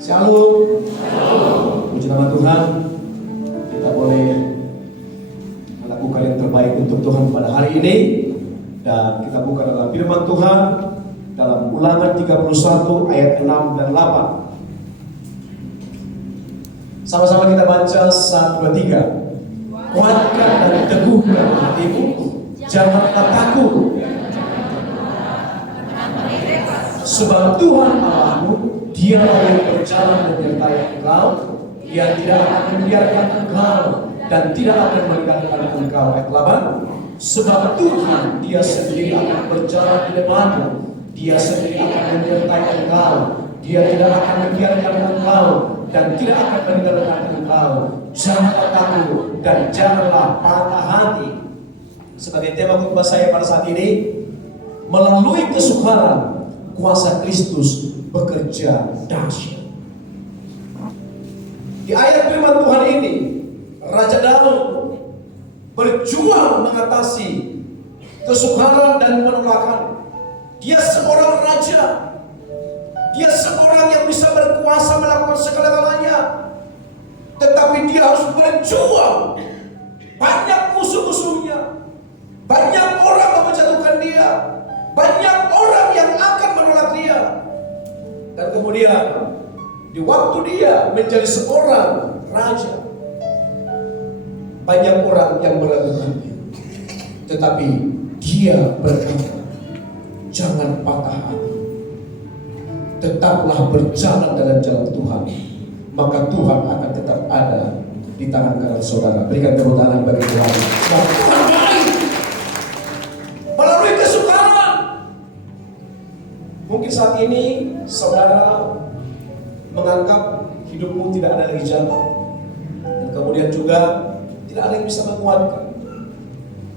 Shalom. Puji nama Tuhan. Kita boleh melakukan yang terbaik untuk Tuhan pada hari ini. Dan kita buka dalam firman Tuhan dalam Ulangan 31 ayat 6 dan 8. Sama-sama kita baca 1, 2, 3. Kuatkan dan teguhkan hatimu, janganlah takut, sebab Tuhan Allahmu, Dialah yang berjalan menyertai engkau. Dia tidak akan membiarkan engkau dan tidak akan meninggalkan engkau. Ayat 8. Sebab Tuhan, Dia sendiri akan berjalan di depanmu. Dia sendiri akan menyertai engkau. Dia tidak akan membiarkan engkau dan tidak akan meninggalkan engkau. Janganlah takut dan janganlah patah hati. Sebagai tema khotbah saya pada saat ini, melalui kesukaran, kuasa Kristus bekerja dahsyat. Di ayat firman Tuhan ini, Raja Daud berjuang mengatasi kesukaran dan penolakan. Dia seorang raja. Dia seorang yang bisa berkuasa melakukan segala-galanya. Tetapi dia harus berjuang. Banyak musuh-musuhnya. Banyak orang yang menjatuhkan dia. Banyak orang yang akan menolak dia. Dan kemudian di waktu dia menjadi seorang raja, banyak orang yang meragukannya. Tetapi dia berkata, jangan patah hati, tetaplah berjalan dalam jalan Tuhan, maka Tuhan akan tetap ada di tangan kanan saudara. Berikan tepuk tangan bagi Tuhan. Tuhan baik. Melalui kesukaran, mungkin saat ini saudara menganggap hidupmu tidak ada lagi jalan, dan kemudian juga tidak ada yang bisa menguatkan,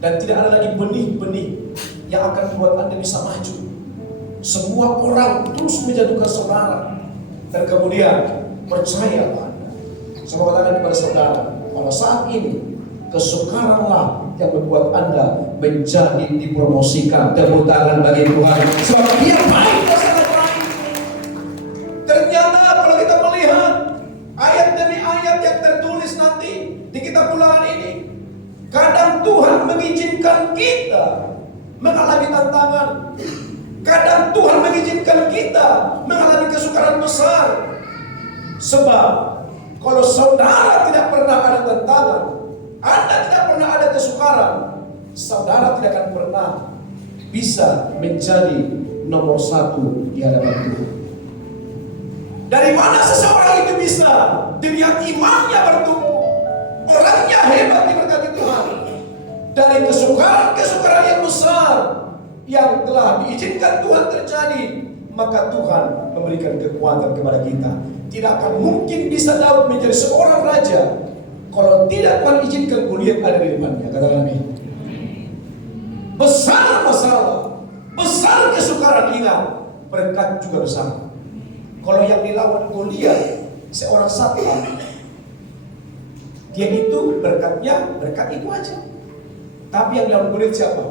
dan tidak ada lagi benih-benih yang akan membuat Anda bisa maju. Semua orang terus menjatuhkan saudara, dan kemudian percayalah Anda. Saya mau katakan kepada saudara, pada saat ini kesukaranlah yang membuat Anda menjadi dipromosikan. Tepuk tangan bagi Tuhan, sebab Dia baik dan sangat baik. Ternyata kalau kita melihat ayat demi ayat yang tertulis nanti di kitab Ulangan ini, kadang Tuhan mengizinkan kita mengalami tantangan. Kadang Tuhan mengizinkan kita mengalami kesukaran besar. Sebab kalau saudara tidak pernah ada tantangan, Anda tidak pernah ada kesukaran, saudara tidak akan pernah bisa menjadi nomor 1 di hadapan Tuhan. Dari mana seseorang itu bisa dilihat imannya bertumbuh, orangnya hebat diberkati Tuhan? Dari kesukaran-kesukaran yang besar yang telah diizinkan Tuhan terjadi, maka Tuhan memberikan kekuatan kepada kita. Tidak akan mungkin bisa Daud menjadi seorang raja kalau tidak Tuhan izinkan kuliah ada di depannya. Katakan amin. Besar masalah, besar kesukaran, ingat, berkat juga besar. Kalau yang dilawan Goliat seorang satpam, dia itu berkatnya berkat itu aja. Tapi yang dilawan Goliat siapa?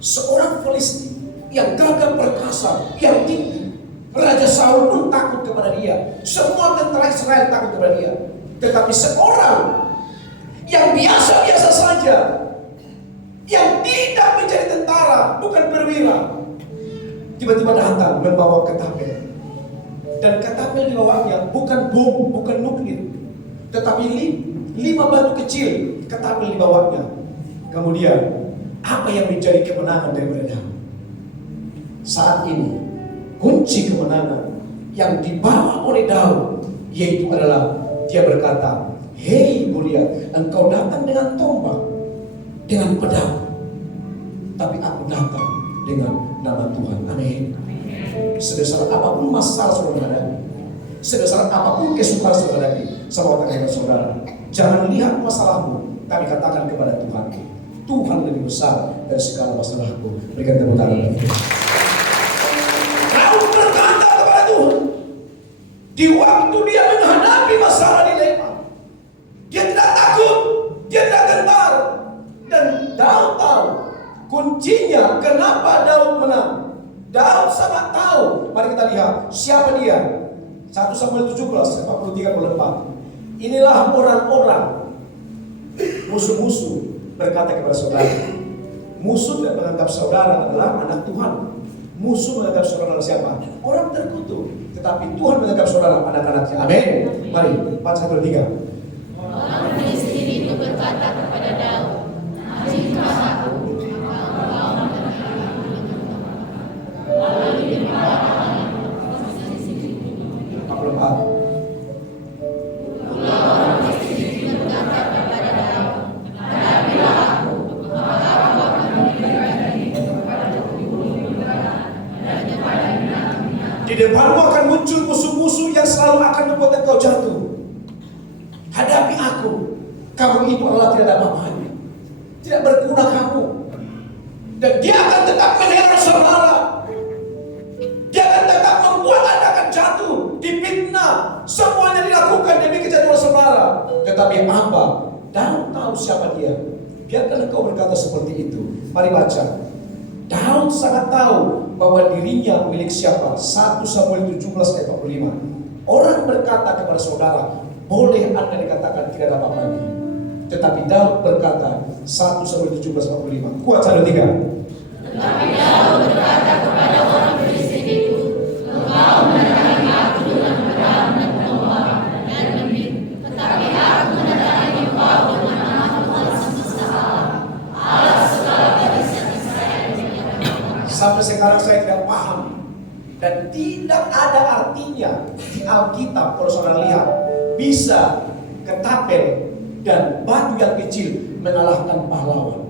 Seorang Filistin yang gagah perkasa, yang tinggi. Raja Saul pun takut kepada dia. Semua tentara Israel takut kepada dia. Tetapi seorang yang biasa-biasa saja, yang tidak menjadi tentara, bukan perwira, tiba-tiba datang membawa ketapel. Dan ketapel di bawahnya bukan bom, bukan nuklir, tetapi 5 batu kecil ketapel di bawahnya. Kemudian apa yang menjadi kemenangan daripada Daud? Saat ini kunci kemenangan yang dibawa oleh Daud yaitu adalah dia berkata, "Hei Goliat, engkau datang dengan tombak, dengan pedang, tapi aku datang dengan nama Tuhan." Amin. Sebesar apapun masalah saudara hadapi, sebesar apapun kesukaran saudara hadapi, saya mau katakan kepada saudara, jangan lihat masalahmu, tapi katakan kepada Tuhan, Tuhan lebih besar dari segala masalahku. Berikan tepuk tangan bagi Tuhan. Daud berkata kepada Tuhan, di waktu dia menghadapi masalah dilema, dia tidak takut, dia tidak gentar. Dan Daud tahu kuncinya kenapa Daud menang. Daud sangat tahu. Mari kita lihat siapa dia. 1 Samuel 17, 43-44. Inilah orang-orang musuh-musuh berkata kepada saudara. Musuh tidak menganggap saudara adalah anak Tuhan. Musuh menganggap saudara adalah siapa? Orang terkutuk. Tetapi Tuhan menganggap saudara anak-anaknya. Amin. Mari, 4, 1, 3. Orang Filistin itu berkata kepada Daud, jika aku di depanmu akan muncul musuh-musuh yang selalu akan membuat engkau jatuh. Hadapi aku. Kamu itu Allah tidak ada apa-apanya. Tidak berguna kamu. Dan dia akan tetap meneror saudara. Dia akan tetap membuat Anda akan jatuh, difitnah. Semuanya dilakukan demi kejatuhan saudara. Tetapi apa? Daud tahu siapa dia. Biarkan engkau berkata seperti itu. Mari baca. Daud sangat tahu bahwa dirinya milik siapa. 1 Samuel 17 ayat 45. Orang berkata kepada saudara, boleh Anda dikatakan tidak ada apa-apanya. Tetapi Daud berkata, 1 Samuel 17 ayat 45. Kuat 1, 3. Tetapi Daud berkata kepada orang Filistin itu, engkau menerangi aku dengan pedang dan tombak dan demi, tetapi aku menerangi engkau dengan nama Tuhan semesta alam, Allah segala barisan Israel. Sampai sekarang saya tidak paham dan tidak ada artinya di Alkitab. Kalau saudara lihat, bisa ketapel dan batu yang kecil mengalahkan pahlawan.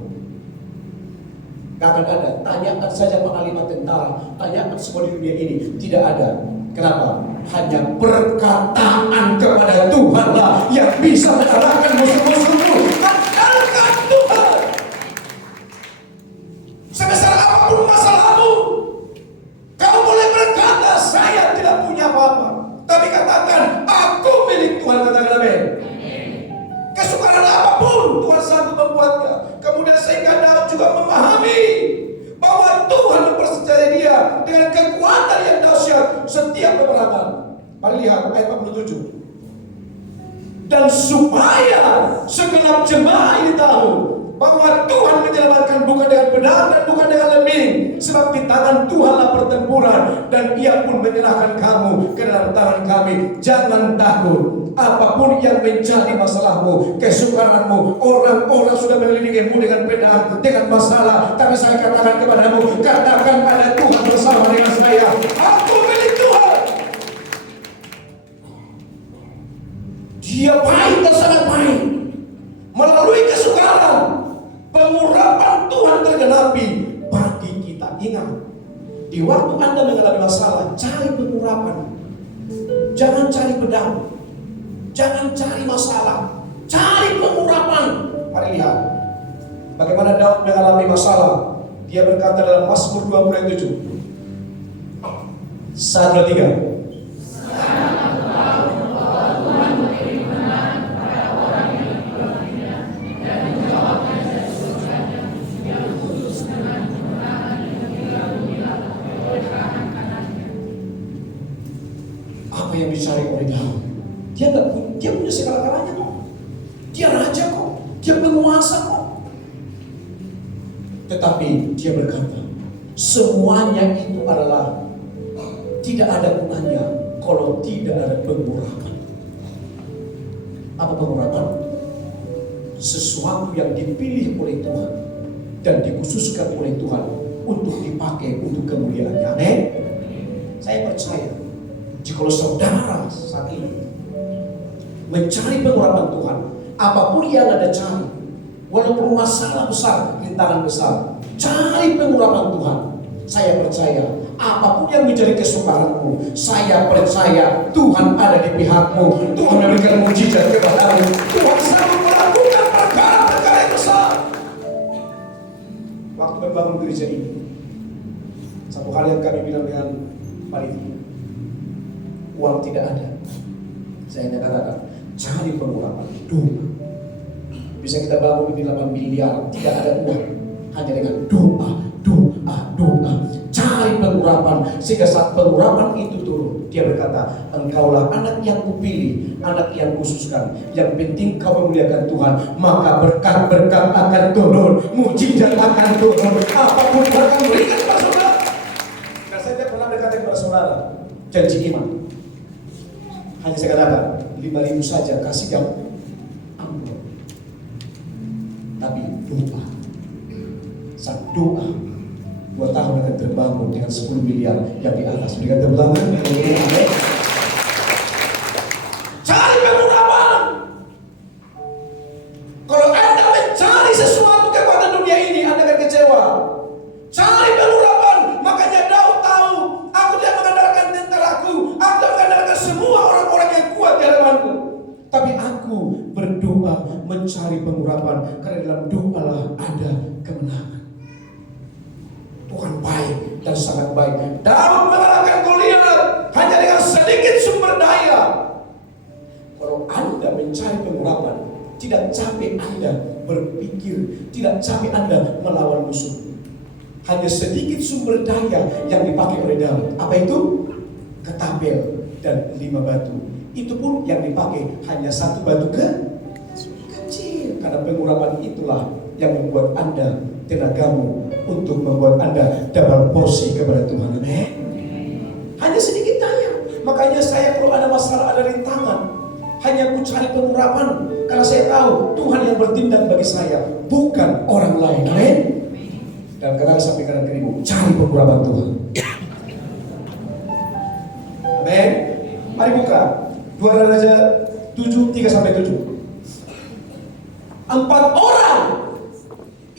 Gak akan ada. Tanyakan saja panglima tentara, tanyakan semua di dunia ini, tidak ada. Kenapa? Hanya perkataan kepada Tuhanlah yang bisa mengalahkan musuh-musuhmu. Andalkan Tuhan. Sebesar apapun masalahmu, kau boleh berkata saya tidak punya apa-apa, tapi katakan aku milik Tuhan. Katakan amin. Kesukaran apapun Tuhan sanggup membuatnya. Kemudian sehingga Daud juga memahami bahwa Tuhan mempercayai dia dengan kekuatan yang dahsyat setiap peperangan. Mari lihat ayat 47. Dan supaya segenap jemaah ini tahu bahwa Tuhan menyelamatkan bukan dengan pedang dan bukan dengan lembing, sebab di tangan Tuhanlah pertempuran dan Ia pun menyerahkan kamu ke dalam tangan kami. Jangan takut. Apapun yang menjadi masalahmu, kesukaranmu, orang-orang sudah mengelilingimu dengan pedang, dengan masalah, tapi saya katakan kepadamu, katakan pada Tuhan bersama dengan saya, aku milik Tuhan. Dia baik dan sangat baik. Melalui kesukaran, pengurapan Tuhan tergenapi bagi kita. Ingat, di waktu Anda mengalami masalah, cari pengurapan. Jangan cari pedang. Jangan cari masalah, cari pengurapan. Mari lihat bagaimana Daud mengalami masalah. Dia berkata dalam Mazmur 27 1, 3. Apa yang dicari oleh Daud? Dia punya segala-galanya kok. Dia raja kok. Dia penguasa kok. Tetapi dia berkata, semuanya itu adalah tidak ada gunanya kalau tidak ada pengurapan. Apa pengurapan? Sesuatu yang dipilih oleh Tuhan dan dikhususkan oleh Tuhan untuk dipakai untuk kemuliaannya. Amin. Saya percaya jika saudara saat ini mencari pengurapan Tuhan, apapun yang Anda cari, walaupun masalah besar, rintangan besar, cari pengurapan Tuhan. Saya percaya, apapun yang menjadi kesukaranmu, saya percaya Tuhan ada di pihakmu. Tuhan memberikan mujizat kepadamu. Tuhan sanggup melakukan perkara-perkara yang besar. Waktu membangun gereja ini, satu hal yang kami bilang dengan panitia, uang tidak ada. Saya hanya katakan, cari pengurapan doa. Bisa kita bangun di 8 miliar, tidak ada uang, hanya dengan doa, doa, doa. cari pengurapan, sehingga saat pengurapan itu turun, dia berkata, engkaulah anak yang kupilih, anak yang khususkan, yang penting kau memuliakan Tuhan, maka berkat-berkat akan turun, mujizat akan turun, apapun akan berikan kepada saudara. Karena saya tidak pernah berkata kepada saudara, janji iman, hanya saya katakan 5.000 saja kasih yang amplop, tapi doa, saat doa 2 tahun akan terbangun dengan 10 miliar yang di atas. Dengan terbangun, cari pengurapan. Kalau Anda mencari sesuatu kekuatan dunia ini, Anda akan kecewa. Cari pengurapan. Makanya Daud tahu, aku tidak mengandalkan tentaraku, aku tidak mengandalkan semua orang-orang yang kuat di hadapanku, tapi aku berdoa mencari pengurapan, karena dalam doa lah ada kemenangan. Tuhan baik dan sangat baik. Daud mengalahkan Goliat hanya dengan sedikit sumber daya. Kalau Anda mencari pengurapan, tidak capek Anda berpikir, tidak capek Anda melawan musuh. Hanya sedikit sumber daya yang dipakai oleh Daud. Apa itu? Ketapel dan 5 batu. Itu pun yang dipakai hanya 1 batu kecil. Karena pengurapan itulah yang membuat Anda tenagamu untuk membuat Anda double porsi kepada Tuhan. Amin. Hanya sedikit daya. Makanya saya kalau ada masalah, ada rintangan, hanya aku cari pengurapan, karena saya tahu Tuhan yang bertindak bagi saya, bukan orang lain. Amin. Dan katakan sampai kanan kirimu, cari pengurapan Tuhan. Amin. Mari buka 2 Raja 7, 3-7. 4 orang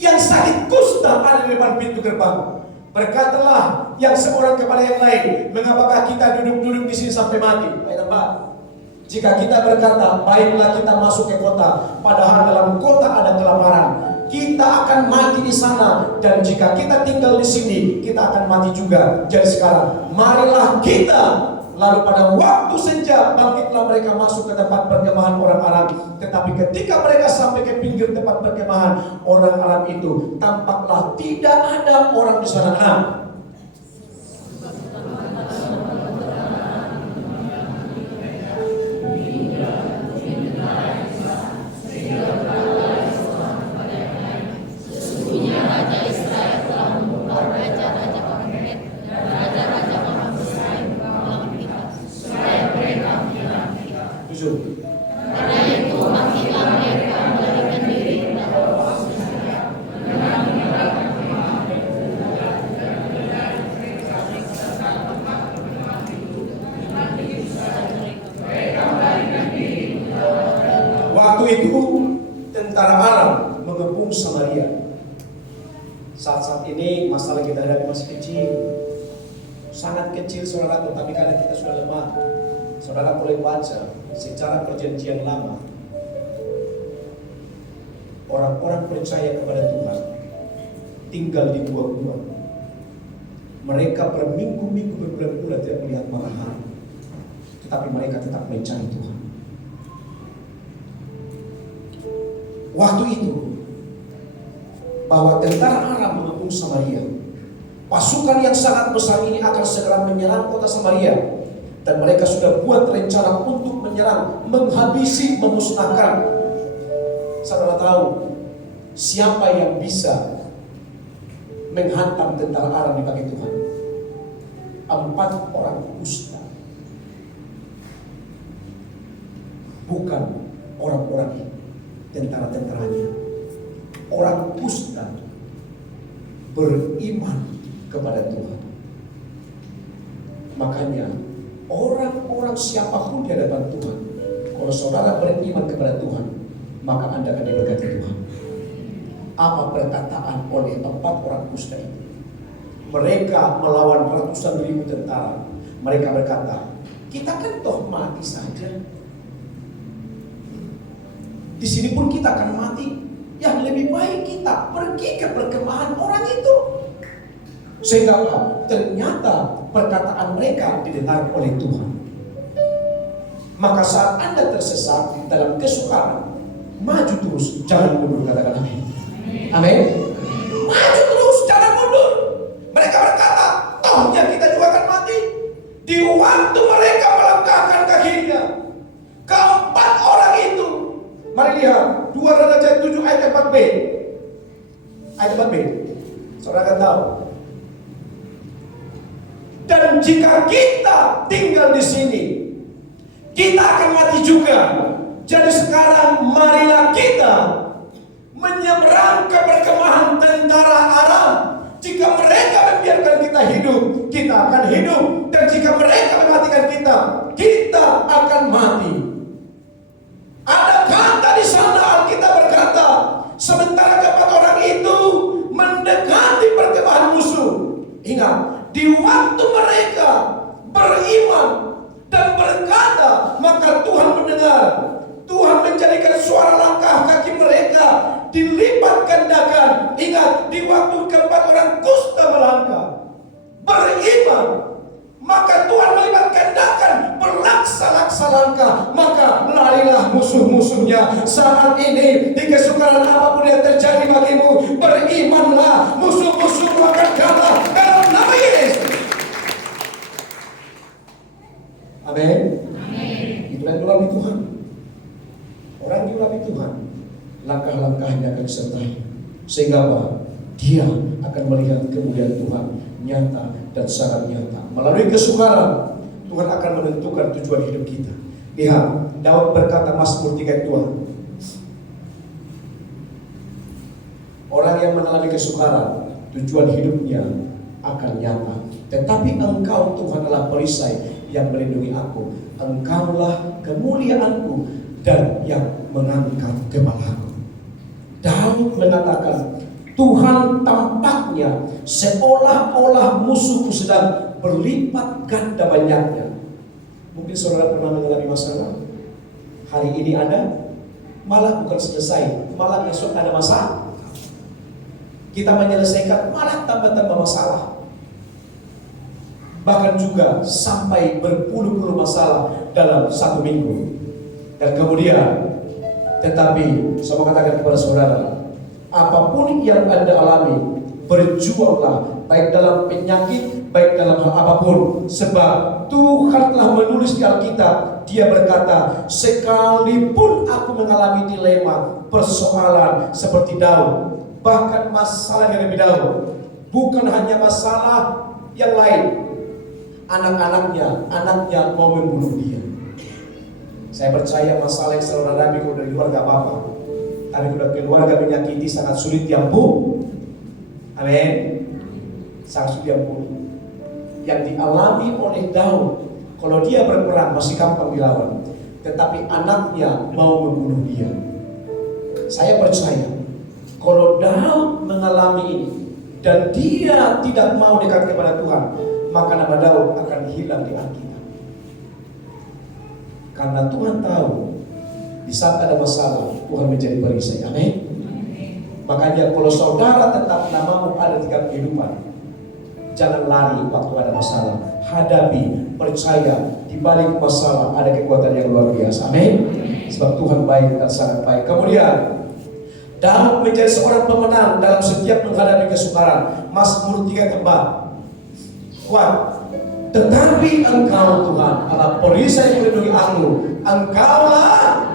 yang sakit kusta ada di depan pintu gerbang. Berkatalah yang seorang kepada yang lain, mengapakah kita duduk-duduk di sini sampai mati? Ayat 4. Jika kita berkata, baiklah kita masuk ke kota, padahal dalam kota ada kelaparan, kita akan mati di sana. Dan jika kita tinggal di sini, kita akan mati juga. Jadi sekarang, marilah kita. Lalu pada waktu senja bangkitlah mereka masuk ke tempat perkemahan orang Aram. Tetapi ketika mereka sampai ke pinggir tempat perkemahan orang Aram itu, tampaklah tidak ada orang di sana. Waktu itu tentara Aram mengepung Samaria. Saat-saat ini masalah kita hadapi masih kecil, sangat kecil saudara, tetapi karena kita sudah lemah. Saudara boleh baca secara perjanjian lama, orang-orang percaya kepada Tuhan tinggal di gua-gua. Mereka berminggu-minggu, berbulan-bulan tidak melihat matahari, tetapi mereka tetap mencari Tuhan. Waktu itu bahwa tentara Aram mengepung Samaria, pasukan yang sangat besar ini akan segera menyerang kota Samaria. Dan mereka sudah buat rencana untuk menyerang, menghabisi, memusnahkan. Saudara tahu siapa yang bisa menghantam tentara Aram dipakai Tuhan? 4 orang kusta. Bukan orang-orang tentara-tentaranya. Orang kusta beriman kepada Tuhan. Makanya orang-orang siapapun di hadapan Tuhan, kalau saudara beriman kepada Tuhan, maka Anda akan diberkati Tuhan. Apa perkataan oleh 4 orang kusta itu? Mereka melawan ratusan ribu tentara. Mereka berkata, kita kan toh mati saja. Di sini pun kita akan mati. Yang lebih baik kita pergi ke perkemahan orang itu. Sehingga ternyata perkataan mereka didengar oleh Tuhan. Maka saat Anda tersesat dalam kesukaran, maju terus, jangan mundur. Katakan amin. Amin. Maju terus, jangan mundur. Mereka berkata, rohnya kita juga akan mati. Di waktu mereka melangkahkan kakinya, keempat orang itu, mari lihat 2 Raja 7 ayat 4b. Ayat 4b, saudara akan tahu. Dan jika kita tinggal di sini, kita akan mati juga. Jadi sekarang marilah kita menyeberang ke perkemahan tentara Aram. Jika mereka membiarkan kita hidup, kita akan hidup. Dan jika mereka mematikan kita, kita akan mati. Ada kata di sana Alkitab berkata, sementara keempat orang itu mendekati perkemahan musuh. Ingat, di waktu mereka beriman dan berkata, maka Tuhan mendengar. Tuhan menjadikan suara langkah kaki mereka dilipat gandakan. Ingat, di waktu keempat orang kusta melangkah, beriman, maka Tuhan melipat gandakan berlaksa-laksa langkah. Maka larilah musuh-musuhnya. Saat ini di kesukaran apapun yang terjadi bagimu, berimanlah, musuh-musuhmu akan kalah dalam nama Yesus. Amin. Itulah diurapi Tuhan. Orang diurapi Tuhan, langkah-langkahnya akan disertai. Sehingga apa? Dia akan melihat kemuliaan Tuhan nyata dan sangat nyata. Melalui kesukaran, Tuhan akan menentukan tujuan hidup kita. Lihat, Daud berkata Mazmur 3 ayat 2. Orang yang mengalami kesukaran, tujuan hidupnya akan nyata. Tetapi Engkau Tuhan adalah perisai yang melindungi aku. Engkaulah kemuliaanku dan yang mengangkat kepalaku. Daud mengatakan, Tuhan tampaknya seolah-olah musuhku sedang berlipat ganda banyaknya. Mungkin saudara pernah mengalami masalah. Hari ini ada, malah bukan selesai, malah besok ada masalah. Kita menyelesaikan, malah tambah-tambah masalah. Bahkan juga sampai berpuluh-puluh masalah dalam 1 minggu. Dan kemudian, tetapi saya mau katakan kepada saudara, apapun yang Anda alami, berjuanglah, baik dalam penyakit, baik dalam hal apapun. Sebab Tuhan telah menulis di Alkitab, Dia berkata, sekalipun aku mengalami dilema, persoalan seperti Daud, bahkan masalah yang lebih Daud, bukan hanya masalah yang lain, anaknya mau membunuh dia. Saya percaya masalah yang selalu hadapi kalau dari luar gak apa-apa, tapi kalau keluarga menyakiti sangat sulit diampuni. Amin. Sangat sulit diampuni. Yang dialami oleh Daud, kalau dia berperang masih gampang dilawan, tetapi anaknya mau membunuh dia. Saya percaya kalau Daud mengalami ini dan dia tidak mau dekat kepada Tuhan, maka nama Daud akan hilang di Alkitab. Karena Tuhan tahu di saat ada masalah, Tuhan menjadi perisai. Amin. Makanya kalau saudara tetap namamu ada di kehidupan, jangan lari waktu ada masalah. Hadapi, percaya di balik masalah ada kekuatan yang luar biasa. Amin. Sebab Tuhan baik dan sangat baik. Kemudian Daud menjadi seorang pemenang dalam setiap menghadapi kesukaran. Mazmur 3 tempat. Kuat. Tetapi Engkau Tuhan adalah perisai yang melindungi aku. Engkaulah.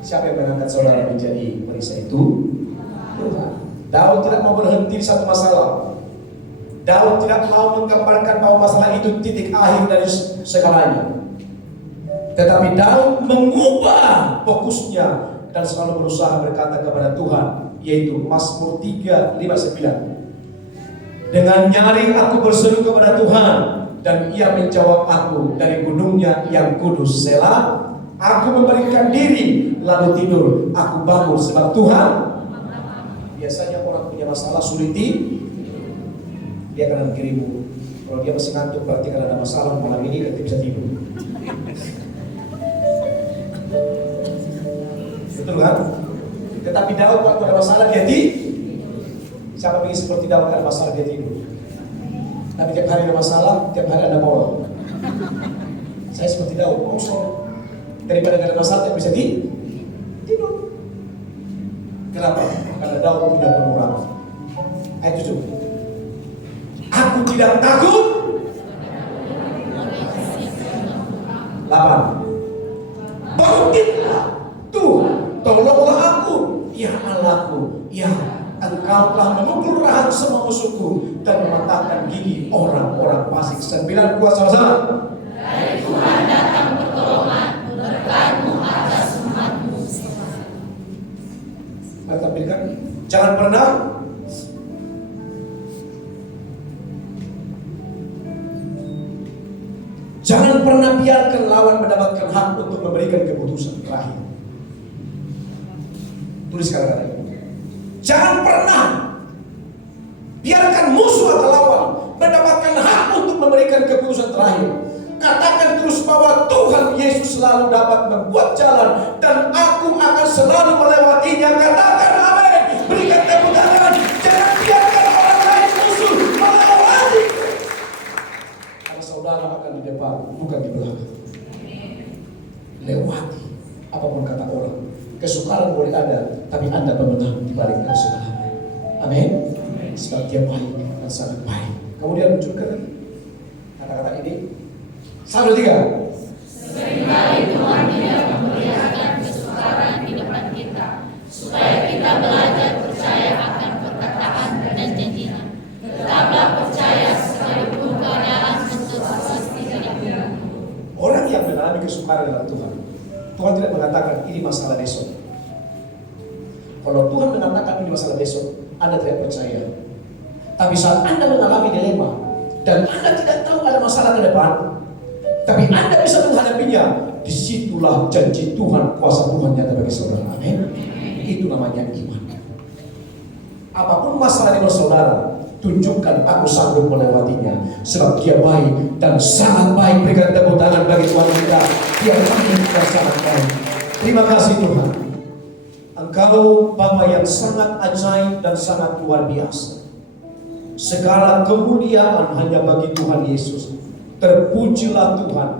Siapa yang mengangkat saudara menjadi perisai itu? Tuhan. Daud tidak mau berhenti di satu masalah. Daud tidak mau menggambarkan bahwa masalah itu titik akhir dari segalanya. Tetapi Daud mengubah fokusnya dan selalu berusaha berkata kepada Tuhan, yaitu Mazmur 3:5-9. Dengan nyaring aku berseru kepada Tuhan, dan Ia menjawab aku dari gunungnya yang kudus. Selah. Aku memberikan diri lalu tidur, aku bangun sebab Tuhan. Biasanya orang punya masalah sulit dia kanan kirimu. Kalau dia masih ngantuk berarti karena ada masalah malam ini dan dia bisa tidur. Betul kan? Tetapi Daud waktu ada masalah dia tidur. Siapa ingin seperti Daud ada masalah dia tidur? Tapi tiap hari ada masalah, tiap hari ada masalah. Saya seperti Daud, daripada ada masalah yang bisa tidur. Kenapa? Karena Daud punya pengurangan. 8. Bangkitlah Tuhan, tolonglah aku, ya Allahku, ya Engkau telah memukul rahang semua musuhku dan mematahkan gigi orang-orang fasik. 9 kuat sama-sama. Dari Tuhan datang pertolongan, berkat-Mu atas umat-Mu. Mari tampilkan. Jangan pernah biarkan lawan mendapatkan hak untuk memberikan keputusan terakhir. Tulis kata-kata ini. Jangan pernah biarkan musuh atau lawan mendapatkan hak untuk memberikan keputusan terakhir. Katakan terus bahwa Tuhan Yesus selalu dapat membuat jalan dan aku akan selalu melewatinya. Katakan amin. Berikan tepuk tangan. Jangan biarkan orang lain musuh melewati. Karena saudara akan di depan, bukan di belakang. Lewati apapun kata orang. Kesukaran boleh ada, tapi Anda pemenang di balik kesukaran. Amin. Sebab Dia baik dan sangat baik. Kemudian munculkan lagi kata-kata ini. 1, 2, 3. Seringkali Tuhan tidak memperlihatkan kesukaran di depan kita, supaya kita belajar percaya akan perkataan dan janjinya. Tetaplah percaya sekalipun keadaan pasti tidak mudah. Orang yang mengalami kesukaran dalam Tuhan, Tuhan tidak mengatakan ini masalah besok. Kalau Tuhan mengatakan ini masalah besok, Anda tidak percaya. Tapi saat Anda mengalami dilema dan Anda tidak tahu ada masalah ke depan, tapi Anda bisa menghadapinya, disitulah janji Tuhan, kuasa Tuhan nyata bagi saudara. Amin. Itu namanya iman. Apapun masalah di saudara, tunjukkan aku sanggup melewatinya, sebab Dia baik dan sangat baik. Berikan tepuk tangan bagi Tuhan kita. Dia baik dan sangat baik. Terima kasih Tuhan. Engkau Bapa yang sangat ajaib dan sangat luar biasa. Segala kemuliaan hanya bagi Tuhan Yesus. Terpujilah Tuhan,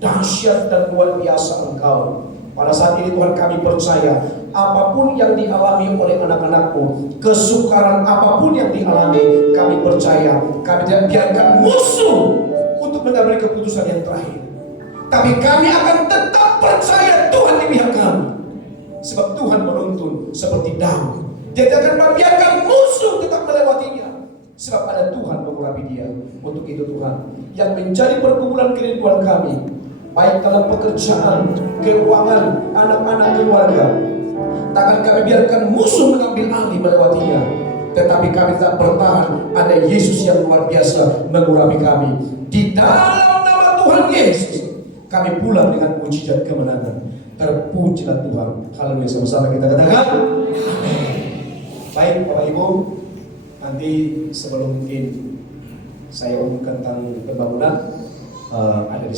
dahsyat dan luar biasa Engkau. Pada saat ini Tuhan kami percaya, apapun yang dialami oleh anak-anak-Mu, kesukaran apapun yang dialami, kami percaya, kami tidak biarkan musuh untuk mengambil keputusan yang terakhir. Tapi kami akan tetap percaya Tuhan di pihak kami. Sebab Tuhan menuntun seperti Daud. Dia tidak akan membiarkan musuh tetap melewatinya. Sebab ada Tuhan mengurapi dia. Untuk itu Tuhan, yang menjadi pergumulan kerinduan kami, baik dalam pekerjaan, keuangan, anak-anak, keluarga, takkan kami biarkan musuh mengambil alih melewatinya. Tetapi kami tak bertahan. Ada Yesus yang luar biasa mengurapi kami. Di dalam nama Tuhan Yesus, kami pulang dengan mujizat kemenangan. Terpujilah Tuhan. Haleluya. Sama-sama kita katakan amin. Baik Bapak Ibu, nanti sebelum mungkin saya umumkan tentang pembangunan, ada di